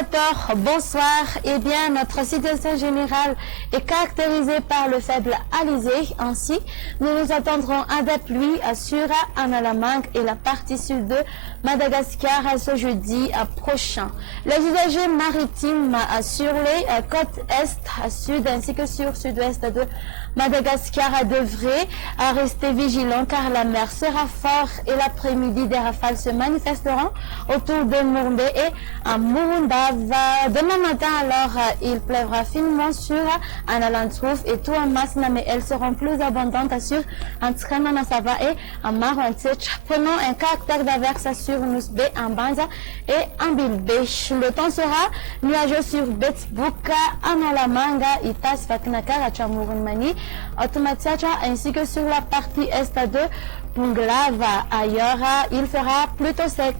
téléspectateurs, bonsoir. Eh bien, notre situation générale est caractérisée par le faible alizé. Ainsi, nous nous attendrons à des pluies sur Analamang et la partie sud de Madagascar ce jeudi prochain. Les usagers maritimes sur les côtes est, sud ainsi que sur sud-ouest de Madagascar devraient rester vigilants car la mer sera forte et l'après-midi des rafales se manifesteront autour de Mourndé et à Murundava. Demain matin, alors, il pleuvra finement sur Analantrouf et tout en masse, mais elles seront plus abondantes sur Antremanasava et à Marontich. Prenons un caractère d'averse sur Nousbé, en Banza et en Bilbé. Le temps sera nuageux sur Betsbuka, Analamanga, Itas, Faknakar, Chamurunmani, Automatiacha, ainsi que sur la partie est de Punglava. Ailleurs, il fera plutôt sec.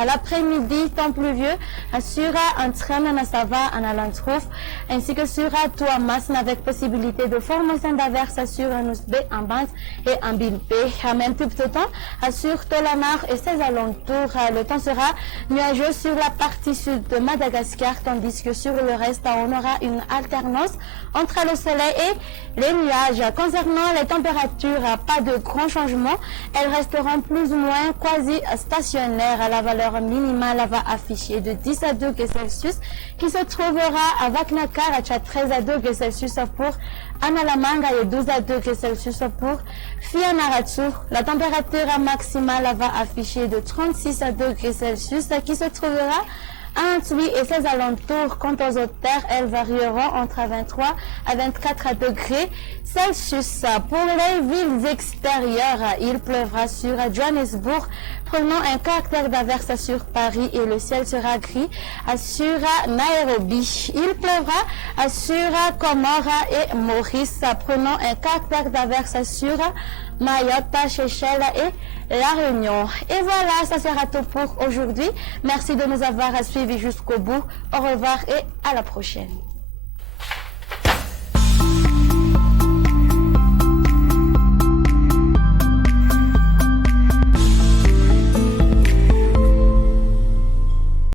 À l'après-midi, temps pluvieux sur Antremanasava, Analantrouf, ainsi que sur Touamas, avec possibilité de formation d'averse sur Nousbé, en Banza et en Bilbé. À même type de temps, sur Tolanar et ses alentours, le temps sera nuageux sur la partie sud de Madagascar, tandis que sur le reste, on aura une alternance entre le soleil et les nuages. Concernant les températures, pas de grands changements. Elles resteront plus ou moins quasi stationnaires. La valeur minimale va afficher de 10 à 2 degrés Celsius, qui se trouvera à Vaknakar à 13 à 2 degrés Celsius pour Analamanga et 12 à 2 degrés Celsius pour Fianarantsoa. La température maximale va afficher de 36 à 2 degrés Celsius, qui se trouvera à Antwi et ses alentours. Quant aux hautes terres, elles varieront entre 23 à 24 degrés Celsius. Pour les villes extérieures, il pleuvra sur Johannesburg, prenant un caractère d'averse sur Paris et le ciel sera gris sur Nairobi. Il pleuvra sur Comora et Maurice, prenant un caractère d'averse sur Mayotte, Seychelles et La Réunion. Et voilà, ça sera tout pour aujourd'hui. Merci de nous avoir suivis jusqu'au bout. Au revoir et à la prochaine.